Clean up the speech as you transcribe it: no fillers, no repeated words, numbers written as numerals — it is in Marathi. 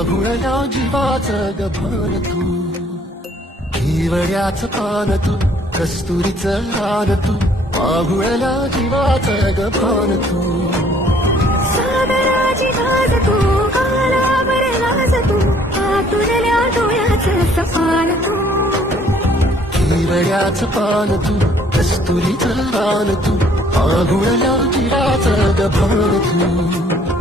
माहुळल्या जीवाचं गभान तू, केवड्याचं पान तू, कस्तुरीचं रान तू, माहुळल्या जीवाचं गभान तू. सागराची धाज तू, कालावर लाज तू, आतुरल्या डोळ्याचं सपान तू. केवड्याचं पान तू, कस्तुरीचं रान तू, माहुळल्या जीवाचं गभान तू.